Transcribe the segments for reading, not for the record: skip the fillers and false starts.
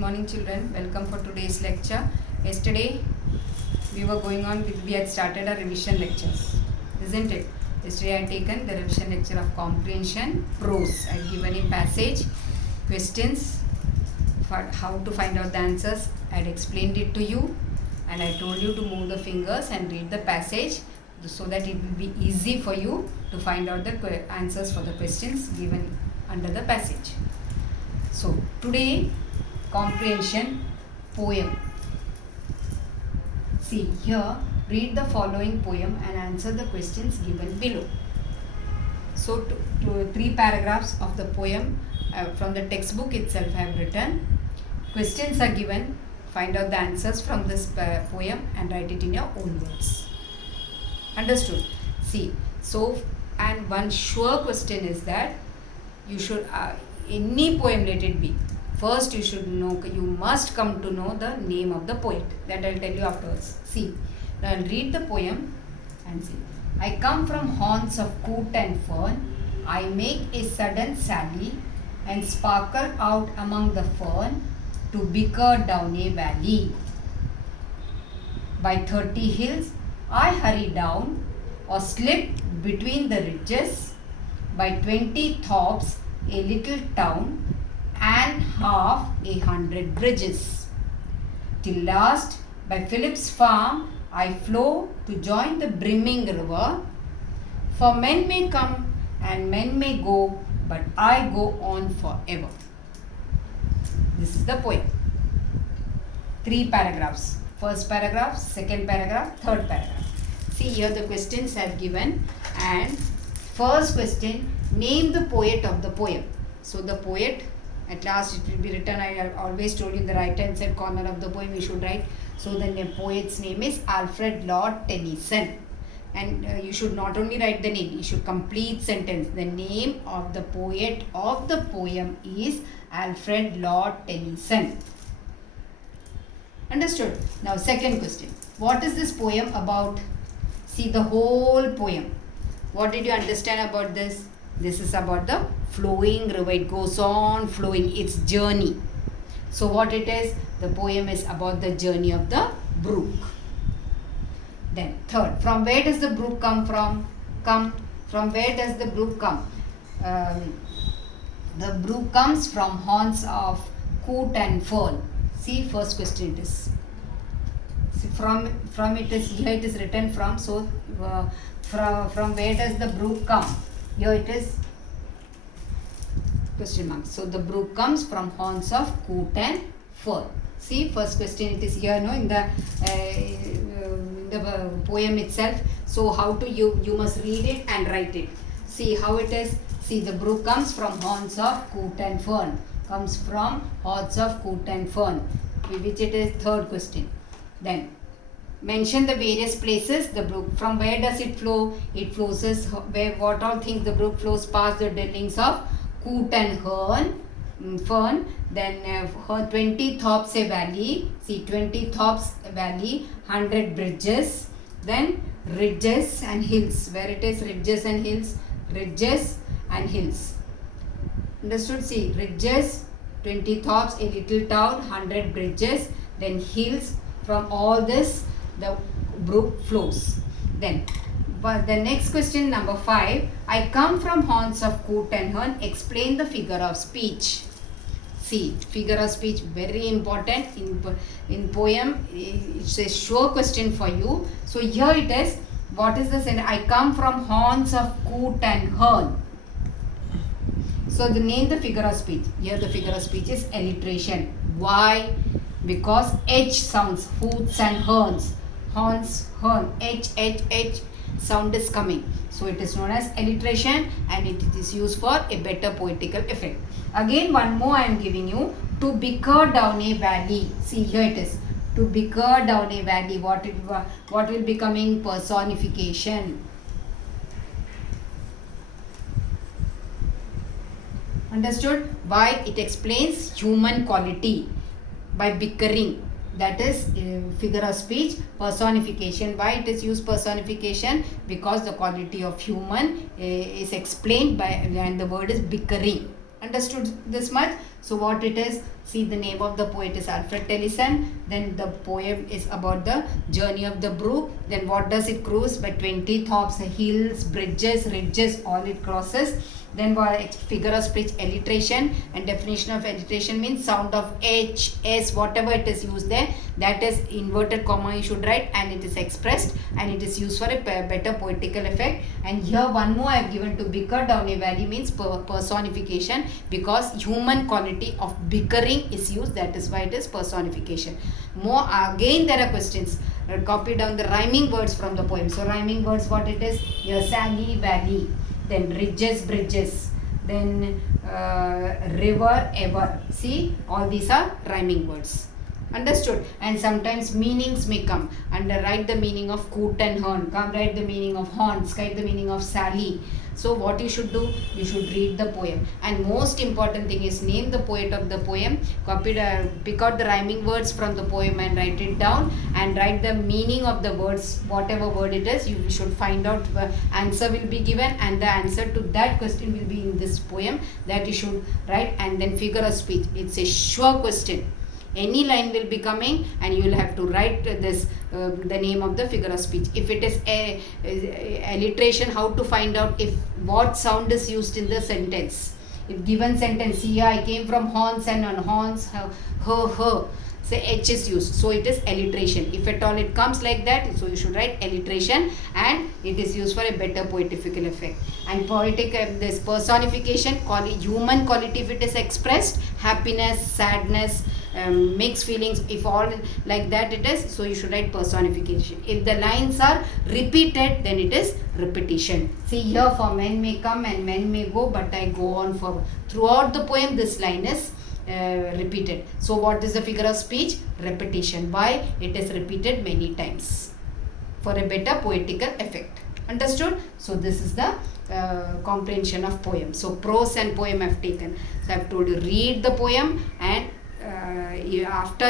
morning children. Welcome for today's lecture. Yesterday we had started our revision lectures, isn't it? Yesterday I had taken the revision lecture of comprehension prose. I had given a passage, questions for how to find out the answers. I had explained it to you and I told you to move the fingers and read the passage so that it will be easy for you to find out the answers for the questions given under the passage. So today, comprehension poem. See here, read the following poem and answer the questions given below. So three paragraphs of the poem from the textbook itself I have written. Questions are given. Find out the answers from this poem and write it in your own words. Understood? See, so and one sure question is that you should any poem, let it be. First you should know, you must come to know the name of the poet. That I will tell you afterwards. See, now I will read the poem and see. I come from haunts of coot and fern. I make a sudden sally and sparkle out among the fern to bicker down a valley. By 30 hills I hurry down or slip between the ridges. By 20 tops a little town and half 100 bridges. Till last by Philip's farm I flow to join the brimming river. For men may come and men may go, but I go on forever. This is the poem. Three paragraphs. First paragraph, second paragraph, third paragraph. See here the questions I have given, and first question, name the poet of the poem. So the poet, at last it will be written, I have always told you in the right hand side corner of the poem you should write. So the poet's name is Alfred Lord Tennyson. And you should not only write the name, you should complete sentence. The name of the poet of the poem is Alfred Lord Tennyson. Understood? Now second question. What is this poem about? See the whole poem. What did you understand about this? This is about the flowing river. It goes on flowing, its journey. So what it is? The poem is about the journey of the brook. Then third, from where does the brook come from? From where does the brook come? The brook comes from haunts of coot and fern. See, first question it is. See, from it is, here it is written from. So from where does the brook come? Here it is question mark. So the brook comes from haunts of coot and fern. See, first question it is here, no, in the poem itself. So how to you must read it and write it. See how it is. See, the brook comes from haunts of coot and fern. Comes from haunts of coot and fern. Which it is third question. Then mention the various places the brook. From where does it flow? It flows where, what all things the brook flows past the dwellings of coot and fern. Then 20 tops a valley. See, 20 tops a valley, 100 bridges. Then ridges and hills. Where it is ridges and hills. Ridges and hills. Understood? See, ridges, 20 tops, a little town, 100 bridges. Then hills. From all this the brook flows. Then the next question, number 5. I come from haunts of coot and fern. Explain the figure of speech. See, figure of speech very important in poem. It's a sure question for you. So here it is. What is the sentence? I come from haunts of coot and fern. So the name the figure of speech. Here the figure of speech is alliteration. Why? Because H sounds, hoots and horns. Horns, horn, H sound is coming. So it is known as alliteration and it is used for a better poetical effect. Again one more I am giving you. To bicker down a valley. See here it is. To bicker down a valley. What will be coming? Personification. Understood? Why? It explains human quality by bickering. That is figure of speech, personification. Why it is used personification? Because the quality of human is explained by, and the word is bickering. Understood this much? So what it is, see, the name of the poet is Alfred Tennyson. Then the poem is about the journey of the brook. Then what does it cruise? By 20 tops, hills, bridges, ridges, all it crosses. Then what, figure of speech, alliteration, and definition of alliteration means sound of H, S, whatever it is used there, that is inverted comma you should write, and it is expressed, and it is used for a better poetical effect. And here one more I have given to bicker down a valley means personification, because human quality of bickering is used, that is why it is personification. More again there are questions. Copy down the rhyming words from the poem. So rhyming words, what it is? Here, Sally, valley, then ridges, bridges, then river, ever. See, all these are rhyming words. Understood? And sometimes meanings may come. And write the meaning of coot and horn. Come write the meaning of horns. Write the meaning of Sally. So what you should do? You should read the poem. And most important thing is name the poet of the poem. Pick out the rhyming words from the poem and write it down. And write the meaning of the words, whatever word it is. You should find out. Answer will be given, and the answer to that question will be in this poem. That you should write. And then figure of speech. It's a sure question. Any line will be coming, and you will have to write this the name of the figure of speech. If it is a alliteration, how to find out if what sound is used in the sentence. If given sentence, here I came from horns, and on horns, her, say H is used, so it is alliteration. If at all it comes like that, so you should write alliteration, and it is used for a better poetical effect. And poetic, this personification, human quality, if it is expressed, happiness, sadness, mixed feelings, if all like that it is, so you should write personification. If the lines are repeated, then it is repetition. See here, for men may come and men may go, but I go on forward. Throughout the poem, this line is repeated. So what is the figure of speech? Repetition. Why? It is repeated many times for a better poetical effect. Understood? So this is the comprehension of poem. So prose and poem I have taken. So I have told you, read the poem, and after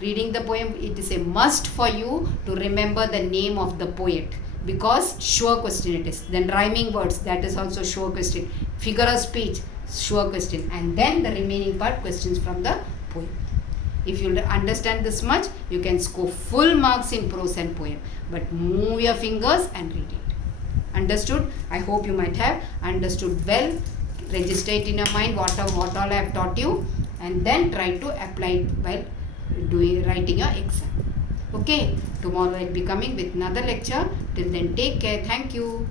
reading the poem, it is a must for you to remember the name of the poet, because sure question it is. Then rhyming words, that is also sure question. Figure of speech, sure question. And then the remaining part, questions from the poem. If you understand this much, you can score full marks in prose and poem. But move your fingers and read it. Understood? I hope you might have understood well. Register it in your mind what all I have taught you, and then try to apply it while writing your exam. Okay, tomorrow I'll be coming with another lecture. Till then, take care. Thank you.